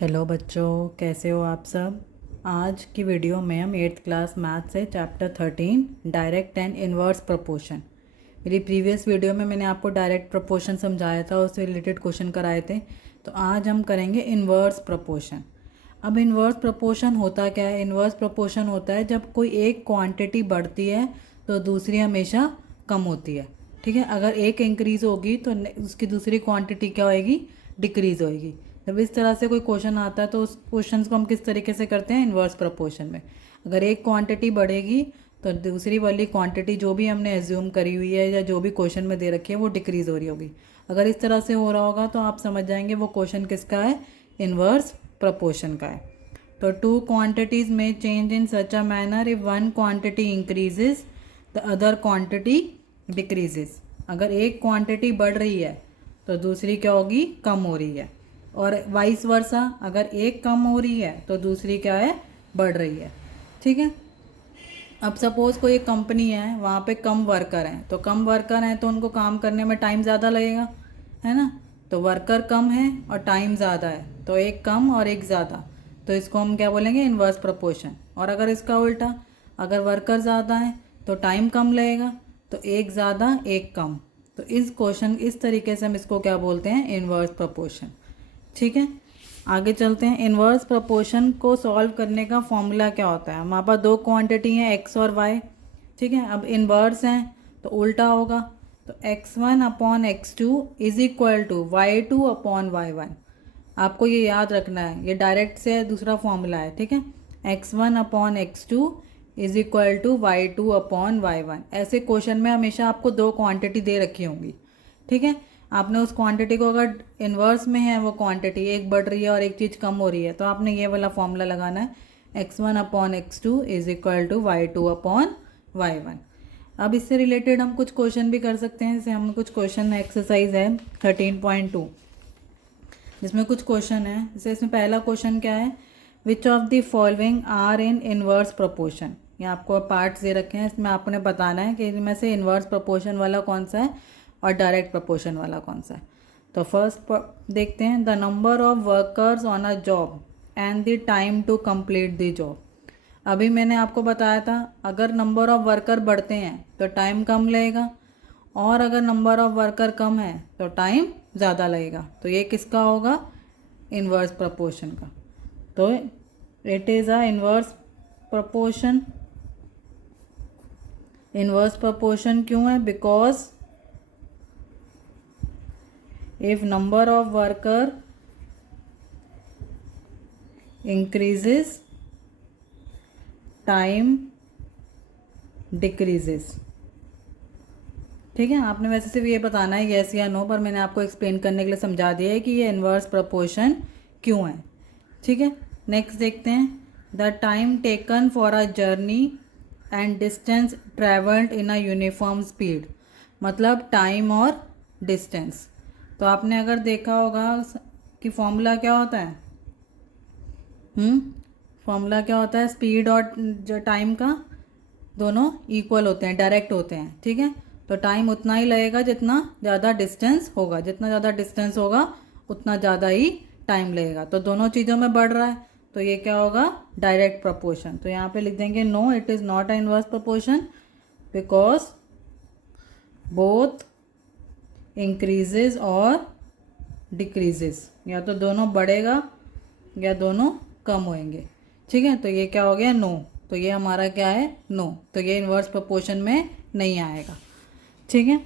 Hello बच्चों, कैसे हो आप सब। आज की वीडियो में हम 8th क्लास मैथ से chapter 13 direct and inverse proportion. मेरी प्रीवियस वीडियो में मैंने आपको डायरेक्ट प्रोपोर्शन समझाया था, उससे रिलेटेड क्वेश्चन कराए थे। तो आज हम करेंगे इन्वर्स प्रोपोर्शन। अब इन्वर्स प्रोपोर्शन होता क्या है? इन्वर्स प्रोपोर्शन होता है जब कोई एक क्वांटिटी बढ़ती है तो दूसरी हमेशा कम होती है। ठीक है, अगर एक इंक्रीज़ होगी तो उसकी दूसरी क्वांटिटी क्या होएगी? डिक्रीज़ होएगी। जब इस तरह से कोई क्वेश्चन आता है तो उस क्वेश्चन को हम किस तरीके से करते हैं? इन्वर्स प्रोपोर्शन में। अगर एक क्वांटिटी बढ़ेगी तो दूसरी वाली क्वांटिटी जो भी हमने एज्यूम करी हुई है या जो भी क्वेश्चन में दे रखी है वो डिक्रीज़ हो रही होगी। अगर इस तरह से हो रहा होगा तो आप समझ जाएंगे वो क्वेश्चन किसका है? इन्वर्स प्रोपोर्शन का है। तो टू क्वांटिटीज़ में change in such a manner if one quantity increases the other quantity decreases. अगर एक क्वांटिटी बढ़ रही है तो दूसरी क्या होगी? कम हो रही है। और वाइस वर्सा, अगर एक कम हो रही है तो दूसरी क्या है? बढ़ रही है। ठीक है। अब सपोज़ कोई एक कंपनी है, वहाँ पे कम वर्कर हैं, तो कम वर्कर हैं तो उनको काम करने में टाइम ज़्यादा लगेगा, है ना। तो वर्कर कम है और टाइम ज़्यादा है, तो एक कम और एक ज़्यादा, तो इसको हम क्या बोलेंगे? Inverse proportion. और अगर इसका उल्टा, अगर वर्कर ज़्यादा है तो टाइम कम लगेगा, तो एक ज़्यादा एक कम, तो इस क्वेश्चन इस तरीके से हम इसको क्या बोलते हैं? Inverse proportion. ठीक है, आगे चलते हैं। इन्वर्स प्रोपोर्शन को सॉल्व करने का फॉर्मूला क्या होता है? हमारे पास दो क्वांटिटी हैं, एक्स और वाई। ठीक है, अब इन्वर्स हैं तो उल्टा होगा। तो x1/x2 is equal to y2/y1। आपको ये याद रखना है, ये डायरेक्ट से दूसरा फॉर्मूला है। ठीक है, x1/x2 is equal to y2/y1। ऐसे क्वेश्चन में हमेशा आपको दो क्वांटिटी दे रखी होंगी। ठीक है, आपने उस क्वांटिटी को, अगर इन्वर्स में है वो क्वांटिटी, एक बढ़ रही है और एक चीज़ कम हो रही है, तो आपने ये वाला फॉर्मूला लगाना है, x1/x2 is equal to y2/y1। अब इससे रिलेटेड हम कुछ क्वेश्चन भी कर सकते हैं। जैसे हम कुछ क्वेश्चन, एक्सरसाइज है 13.2, जिसमें कुछ क्वेश्चन है। जैसे इसमें पहला क्वेश्चन क्या है? Which of the following are in inverse proportion. ये आपको पार्ट्स दे रखे हैं, इसमें आपने बताना है कि इनमें से इन्वर्स प्रोपोर्शन वाला कौन सा है और डायरेक्ट प्रोपोर्शन वाला कौन सा है। तो फर्स्ट देखते हैं, the number of workers on a job and the time to complete the job. अभी मैंने आपको बताया था, अगर नंबर ऑफ वर्कर बढ़ते हैं तो टाइम कम लगेगा, और अगर नंबर ऑफ वर्कर कम है तो टाइम ज़्यादा लगेगा। तो ये किसका होगा? इन्वर्स प्रोपोर्शन का। तो it is a inverse proportion. Inverse proportion क्यों है? Because if number of worker increases, time decreases। ठीक है, आपने वैसे सिर्फ ये बताना है यस या नो, पर मैंने आपको एक्सप्लेन करने के लिए समझा दिया है कि ये इन्वर्स प्रोपोर्शन क्यों है। ठीक है, नेक्स्ट देखते हैं, the time taken for a journey and distance travelled in a uniform speed. मतलब टाइम और डिस्टेंस। तो आपने अगर देखा होगा कि फॉर्मूला क्या होता है? फॉर्मूला क्या होता है? स्पीड और जो टाइम का दोनों इक्वल होते हैं, डायरेक्ट होते हैं। ठीक है, तो टाइम उतना ही लगेगा जितना ज़्यादा डिस्टेंस होगा, जितना ज़्यादा डिस्टेंस होगा उतना ज़्यादा ही टाइम लगेगा। तो दोनों चीज़ों में बढ़ रहा है, तो ये क्या होगा? Direct proportion. तो यहाँ पे लिख देंगे no, it is not a inverse proportion because both increases और डिक्रीजेज, या तो दोनों बढ़ेगा या दोनों कम होंगे। ठीक है, तो ये क्या हो गया? नो। तो ये हमारा क्या है? नो। तो ये इन्वर्स प्रोपोर्शन में नहीं आएगा। ठीक है,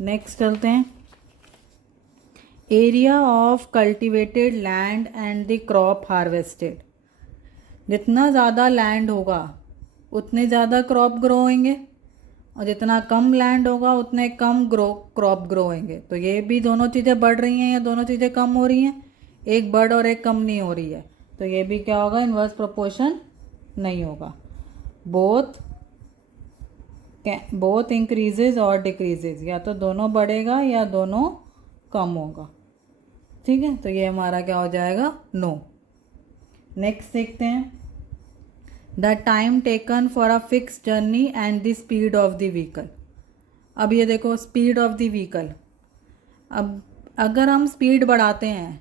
नेक्स्ट चलते हैं, area of cultivated land and the crop harvested. जितना ज़्यादा लैंड होगा उतने ज़्यादा क्रॉप ग्रो होंगे, और जितना कम लैंड होगा उतने कम क्रॉप ग्रो होंगे। तो ये भी दोनों चीज़ें बढ़ रही हैं या दोनों चीज़ें कम हो रही हैं? एक बढ़ और एक कम नहीं हो रही है, तो ये भी क्या होगा? इन्वर्स प्रोपोर्शन नहीं होगा। बोथ बोथ इंक्रीजेज और डिक्रीजेज, या तो दोनों बढ़ेगा या दोनों कम होगा। ठीक है, तो ये हमारा क्या हो जाएगा? नो। नेक्स्ट देखते हैं, the time taken for a fix journey and the speed of the vehicle. अब ये देखो, स्पीड ऑफ द व्हीकल। अब अगर हम स्पीड बढ़ाते हैं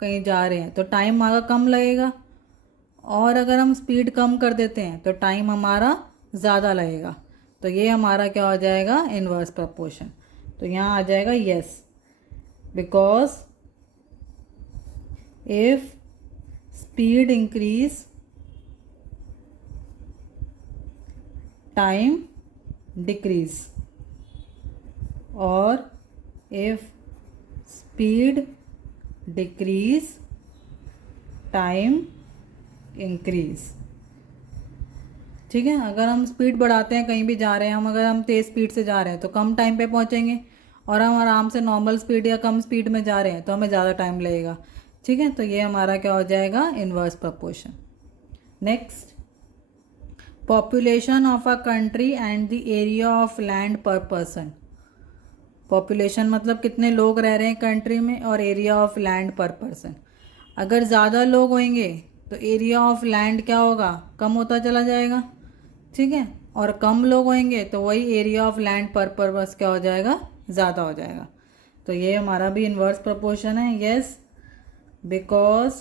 कहीं जा रहे हैं तो टाइम हमारा कम लगेगा, और अगर हम स्पीड कम कर देते हैं तो टाइम हमारा ज़्यादा लगेगा। तो ये हमारा क्या हो जाएगा, इन्वर्स प्रपोर्शन। तो यहाँ आ जाएगा yes, because if speed increase time decrease, और if speed decrease time increase. ठीक है, अगर हम स्पीड बढ़ाते हैं, कहीं भी जा रहे हैं हम, अगर हम तेज़ स्पीड से जा रहे हैं तो कम टाइम पे पहुंचेंगे, और हम आराम से नॉर्मल स्पीड या कम स्पीड में जा रहे हैं तो हमें ज़्यादा टाइम लगेगा। ठीक है, तो ये हमारा क्या हो जाएगा, inverse proportion. Next, population of a country and the area of land पर पर्सन। पॉपुलेशन मतलब कितने लोग रह रहे हैं कंट्री में, और एरिया ऑफ लैंड पर पर्सन। अगर ज़्यादा लोग होंगे तो एरिया ऑफ लैंड क्या होगा, कम होता चला जाएगा। ठीक है, और कम लोग होंगे तो वही एरिया ऑफ लैंड पर पर्पस क्या हो जाएगा, ज़्यादा हो जाएगा। तो ये हमारा भी इन्वर्स प्रपोर्शन है। Yes, because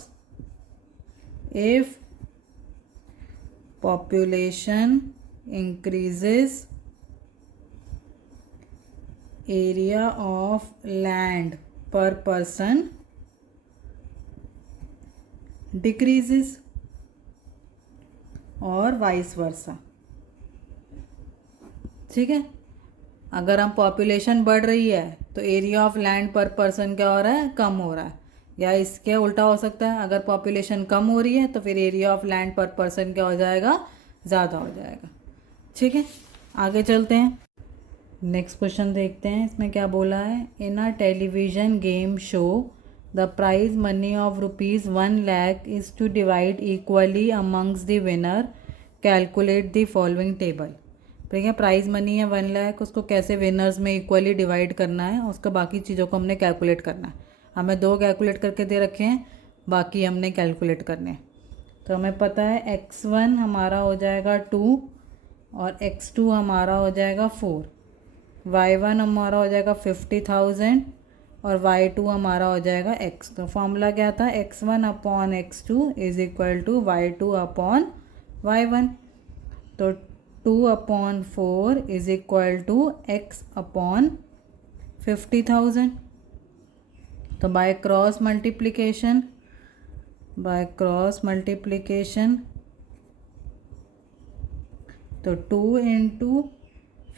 if population increases area of land पर पर्सन डिक्रीजेस, और वाइस वर्सा। ठीक है, अगर हम पॉपुलेशन बढ़ रही है तो एरिया ऑफ लैंड पर पर्सन क्या हो रहा है, कम हो रहा है। या इसके उल्टा हो सकता है, अगर पॉपुलेशन कम हो रही है तो फिर एरिया ऑफ लैंड पर पर्सन क्या हो जाएगा, ज़्यादा हो जाएगा। ठीक है, आगे चलते हैं, नेक्स्ट क्वेश्चन देखते हैं। इसमें क्या बोला है, in a television game show the prize money of ₹1 lakh is to divide equally amongst the winner, calculate the following table. ठीक है, प्राइज मनी है 1 लाख, उसको कैसे विनर्स में इक्वली डिवाइड करना है, उसका बाकी चीज़ों को हमने कैलकुलेट करना है। हमें 2 कैलकुलेट करके दे रखे हैं, बाकी हमने कैलकुलेट करने हैं। तो हमें पता है x1 हमारा हो जाएगा 2, और x2 हमारा हो जाएगा 4, y1 हमारा हो जाएगा 50,000, और y2 हमारा हो जाएगा x। तो फॉर्मूला क्या था, x1 upon x2 is equal to y2 upon y1। तो 2/4 is equal to x upon 50,000। तो बाय क्रॉस मल्टीप्लिकेशन, तो 2 into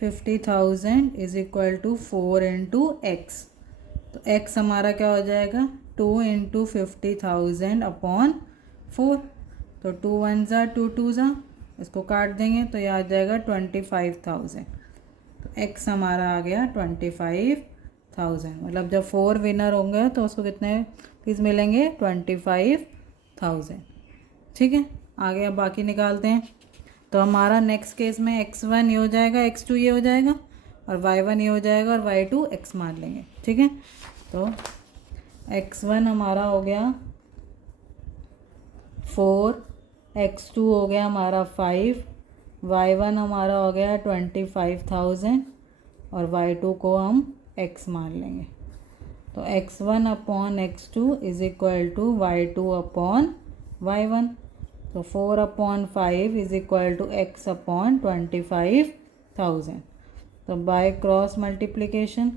50,000 is equal to 4 into X. तो x हमारा क्या हो जाएगा, 2 इंटू 50,000 अपॉन 4। तो 2 1 ज़ा 2 2 ज़ा, इसको काट देंगे तो यह आ जाएगा 25,000। तो x हमारा आ गया 25,000। मतलब जब 4 विनर होंगे तो उसको कितने पीस मिलेंगे, 25,000। ठीक है, आगे अब बाकी निकालते हैं। तो हमारा नेक्स्ट केस में x1 ये हो जाएगा, x2 ये हो जाएगा, और y1 ये हो जाएगा, और y2 x मान लेंगे। ठीक है, तो x1 हमारा हो गया 4, x2 हो गया हमारा 5, y1 हमारा हो गया 25,000, और y2 को हम x मान लेंगे। तो x1 upon x2 is equal to y2 upon y1। तो 4/5 is equal to x upon 25,000। तो बाय क्रॉस मल्टीप्लिकेशन,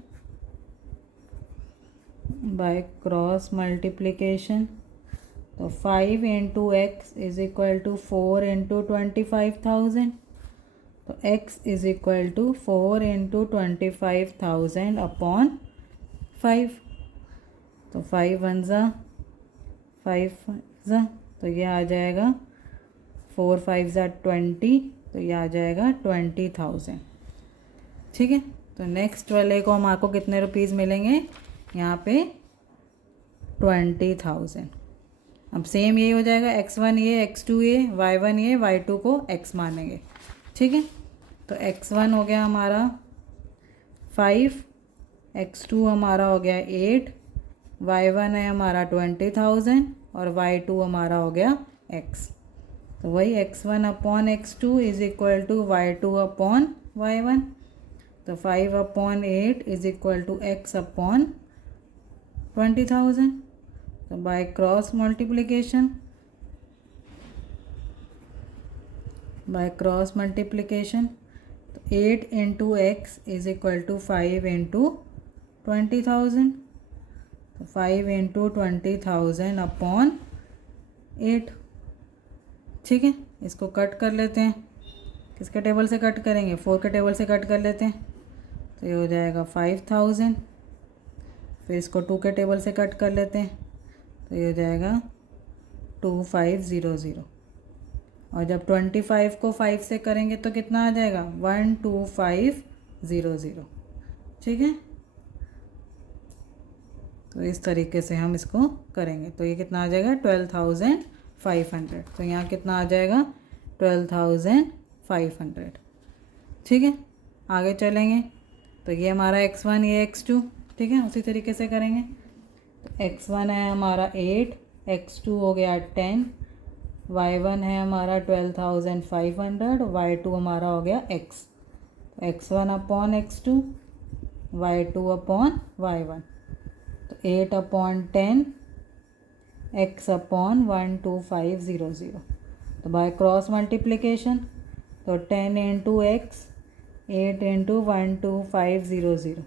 तो 5 into X is equal to 4 into 25,000। तो x is equal to 4 into 25,000 upon 5। तो 5 1 ज़ा 5 ज़ा, तो यह आ जाएगा 4 5 ज़ा 20, तो यह आ जाएगा 20,000। ठीक है, तो नेक्स्ट वाले को हम आपको कितने रुपीज़ मिलेंगे, यहाँ पे 20,000। अब सेम यही हो जाएगा, x1 ये, x2 ये, y1 ये, y2 को x मानेंगे। ठीक है, तो x1 हो गया हमारा 5, x2 हमारा हो गया 8, y1 है हमारा 20,000, और y2 हमारा हो गया x। तो वही x1 upon x2 is equal to y2 upon y1। तो 5/8 is equal to x upon 20,000। तो बाय क्रॉस मल्टीप्लिकेशन, तो 8 into X is equal to 5 into 20,000, तो 5 इंटू 20,000 अपॉन 8। ठीक है, इसको कट कर लेते हैं। किसके टेबल से कट करेंगे? 4 के टेबल से कट कर लेते हैं। तो ये हो जाएगा 5,000। फिर इसको 2 के टेबल से कट कर लेते हैं। तो ये हो जाएगा 2500। और जब 25 को 5 से करेंगे तो कितना आ जाएगा? 12500। ठीक है, तो इस तरीके से हम इसको करेंगे। तो ये कितना आ जाएगा? 12,500। तो यहाँ कितना आ जाएगा? 12,500। ठीक है, आगे चलेंगे। तो ये हमारा x1, ये x2। ठीक है, उसी तरीके से करेंगे। तो x1 है हमारा 8, x2 हो गया 10, y1 है हमारा 12,500, y2 हमारा हो गया x। तो x1 upon x2, y2 upon y1। तो 8 अपॉन 10 x अपॉन 12500। तो बाय क्रॉस मल्टीप्लिकेशन, तो 10 इंटू एक्स, 8 इंटू 12500।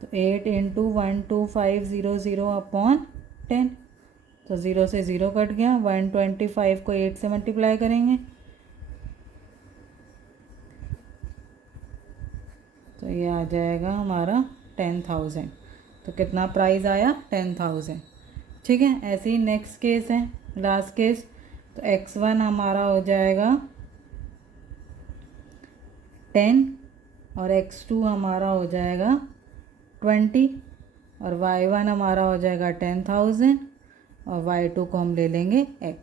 तो 8 इंटू 12500 अपॉन 10। तो 0 से 0 कट गया। 125 को 8 से मल्टीप्लाई करेंगे तो ये आ जाएगा हमारा 10,000। तो कितना प्राइस आया? 10,000। ठीक है, ऐसे ही नेक्स्ट केस है, लास्ट केस। तो x1 हमारा हो जाएगा 10 और x2 हमारा हो जाएगा 20 और y1 हमारा हो जाएगा 10,000 और y2 को हम ले लेंगे x।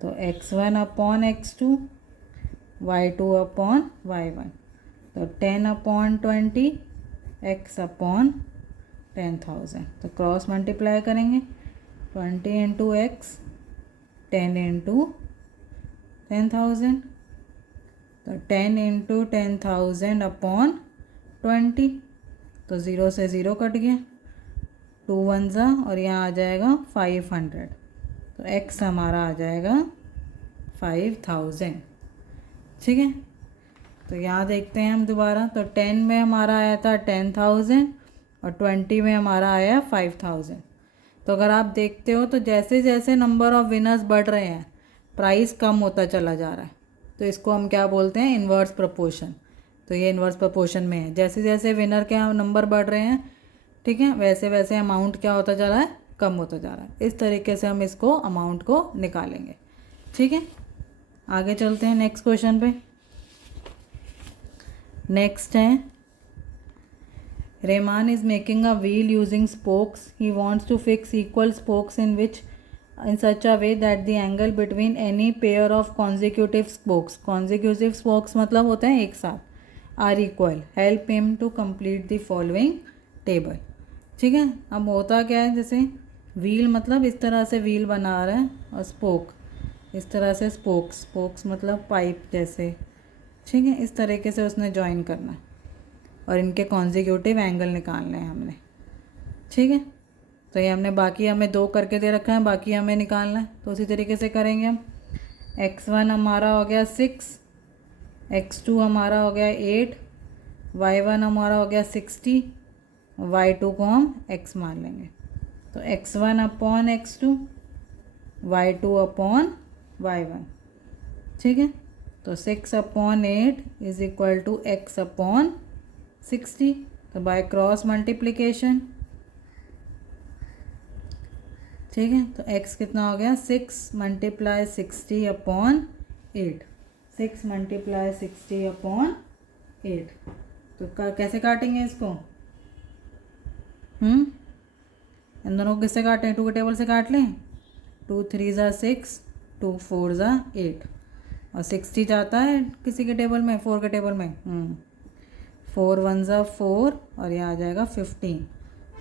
तो x1 upon x2, y2 upon y1। तो 10 अपॉन 20, x अपॉन 10,000। तो क्रॉस मल्टीप्लाई करेंगे। 20 इंटू एक्स, 10 इंटू 10,000। तो 10 इंटू 10,000 अपॉन 20। तो 0 से 0 कट गया। 2 1 ज़ा और यहाँ आ जाएगा 500। तो x हमारा आ जाएगा 5,000। ठीक है, तो यहाँ देखते हैं हम दोबारा। तो 10 में हमारा आया था 10,000 और 20 में हमारा आया 5,000। तो अगर आप देखते हो तो जैसे जैसे नंबर ऑफ विनर्स बढ़ रहे हैं, प्राइस कम होता चला जा रहा है। तो इसको हम क्या बोलते हैं? Inverse proportion. तो ये इन्वर्स प्रोपोर्शन में है। जैसे जैसे विनर के नंबर बढ़ रहे हैं, ठीक है, वैसे वैसे अमाउंट क्या होता जा रहा है? कम होता जा रहा है। इस तरीके से हम इसको अमाउंट को निकालेंगे। ठीक है, आगे चलते हैं नेक्स्ट क्वेश्चन पे। नेक्स्ट है, Rehman is making a wheel using spokes. He wants to fix equal spokes in such a way that the angle between any pair of consecutive spokes मतलब होता है एक साथ, are equal. Help him to complete the following table. ठीक है, अब होता क्या है? जैसे व्हील मतलब इस तरह से व्हील बना रहा है और स्पोक इस तरह से, स्पोक्स मतलब पाइप जैसे। ठीक है, इस तरीके से उसने ज्वाइन करना है और इनके कॉन्जिक्यूटिव एंगल निकालने हैं हमने। ठीक है, तो ये हमने बाकी हमें 2 करके दे रखा है, बाकी हमें निकालना है। तो उसी तरीके से करेंगे हम। x1 हमारा हो गया 6, x2 हमारा हो गया 8, y1 हमारा हो गया 60, y2 को हम x मान लेंगे। तो x1 upon x2, y2 upon y1। ठीक है, तो 6 upon 8 is equal to x upon 60। तो बाय क्रॉस मल्टीप्लिकेशन, ठीक है, तो x कितना हो गया? 6 मल्टीप्लाई 60 अपॉन 8। 6 multiply 60 upon 8। तो कैसे काटेंगे इसको? इन दोनों को किससे काटें? 2 के टेबल से काट लें। 2 3 ज़ा 6, 2 4 ज़ा 8 और 60 जाता है किसी के टेबल में, 4 के टेबल में। 4 1 ज़ा 4 और ये आ जाएगा 15।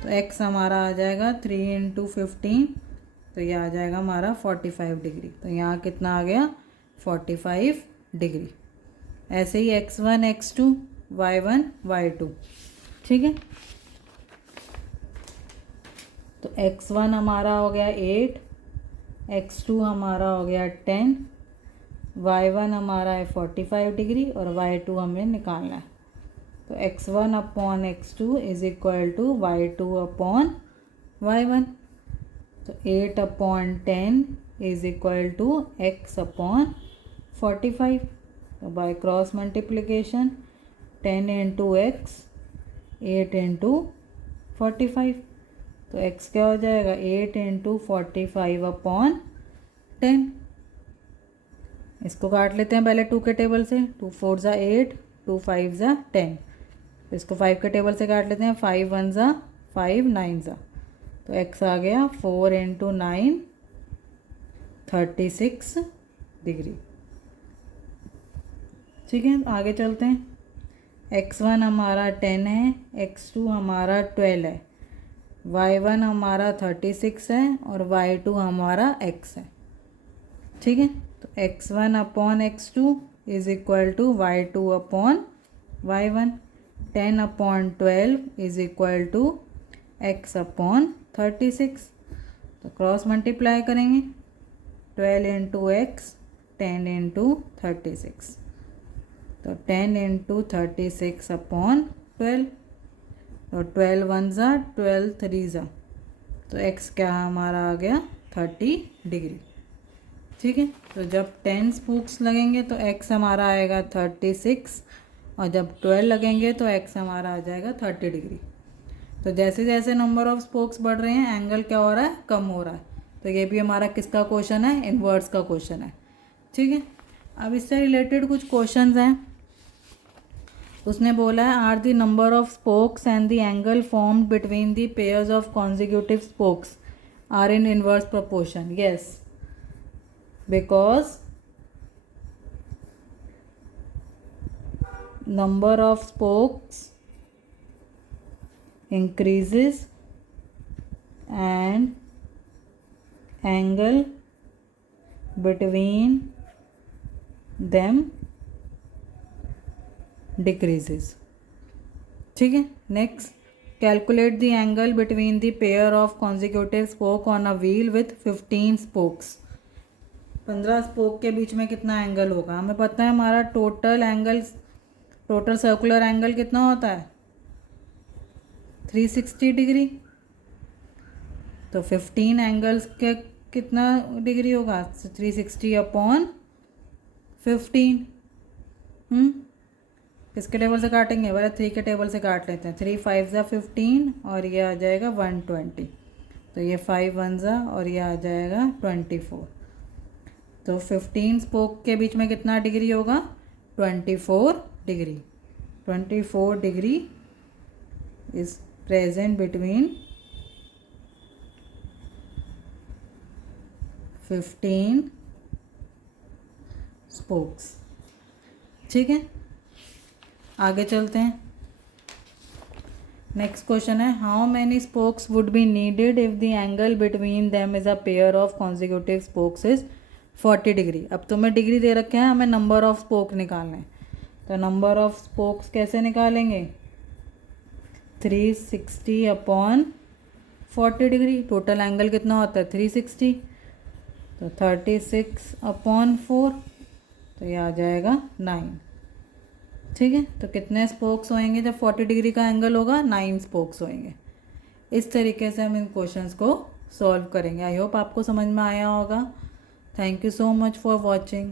तो x हमारा आ जाएगा 3 इंटू 15। तो ये आ जाएगा हमारा 45 डिग्री। तो यहाँ कितना आ गया? 45 डिग्री। ऐसे ही x1 x2 y1 y2। ठीक है, तो x1 हमारा हो गया 8, x2 हमारा हो गया 10, y1 हमारा है 45 डिग्री और y2 हमें निकालना है। तो x1 upon x2 is equal to y2 upon y1। तो 8 upon 10 is equal to x upon 45। तो by cross multiplication 10 into X 8 into 45। तो x क्या हो जाएगा 8 इंटू 45 अपॉन 10। इसको काट लेते हैं पहले 2 के टेबल से। 2 4 ज़ा 8, 2 5 ज़ा 10। इसको 5 के टेबल से काट लेते हैं। 5 1 ज़ा 5, 9 ज़ा। तो x आ गया 4 इंटू 9 36 डिग्री। ठीक है, आगे चलते हैं। x1 हमारा 10 है, x2 हमारा 12 है, y1 हमारा 36 है और y2 हमारा x है। ठीक है, तो x1 upon x2 is equal to y2 upon y1। 10 upon 12 is equal to x upon 36। तो क्रॉस मल्टीप्लाई करेंगे। 12 इंटू एक्स 10 इंटू 36। तो 10 इंटू 36 अपॉन 12। तो 12 1 ज़ा 12 3 ज़ा। तो x क्या हमारा आ गया 30 डिग्री। ठीक है, तो जब 10 स्पोक्स लगेंगे तो x हमारा आएगा 36 और जब 12 लगेंगे तो x हमारा आ जाएगा 30 डिग्री। तो जैसे जैसे नंबर ऑफ स्पोक्स बढ़ रहे हैं एंगल क्या हो रहा है, कम हो रहा है। तो ये भी हमारा किसका क्वेश्चन है, इन्वर्स का क्वेश्चन है। ठीक है, अब इससे रिलेटेड कुछ क्वेश्चंस हैं। उसने बोला है are the number of spokes and the angle formed between the pairs of consecutive spokes are in inverse proportion. Yes, because number of spokes increases and angle between them decreases. ठीक है, next calculate the angle between the pair of consecutive spoke on a wheel with 15 spokes. 15 spoke के बीच में कितना angle होगा। हमें पता है हमारा टोटल सर्कुलर एंगल कितना होता है 360 डिग्री। तो 15 एंगल्स के कितना डिग्री होगा 360 अपॉन 15। किसके टेबल से काटेंगे, पहले 3 के टेबल से काट लेते हैं। 3 5 ज़ा 15 और ये आ जाएगा 120। तो ये 5 1 ज़ा और ये आ जाएगा 24। तो 15 स्पोक के बीच में कितना डिग्री होगा 24 degree. 24 degree is present between 15 spokes. ठीक है, आगे चलते हैं। नेक्स्ट क्वेश्चन है how many spokes would be needed if the angle between them is a pair of consecutive spokes is 40 degree. अब तुम्हें डिग्री दे रखे हैं, हमें नंबर ऑफ स्पोक निकालने हैं। तो नंबर ऑफ स्पोक्स कैसे निकालेंगे 360 अपॉन 40 डिग्री। टोटल एंगल कितना होता है 360। तो 36 अपॉन 4 तो ये आ जाएगा 9। ठीक है, तो कितने स्पोक्स होंगे जब 40 डिग्री का एंगल होगा 9 स्पोक्स होंगे। इस तरीके से हम इन क्वेश्चंस को सॉल्व करेंगे। आई होप आपको समझ में आया होगा। Thank you so much for watching.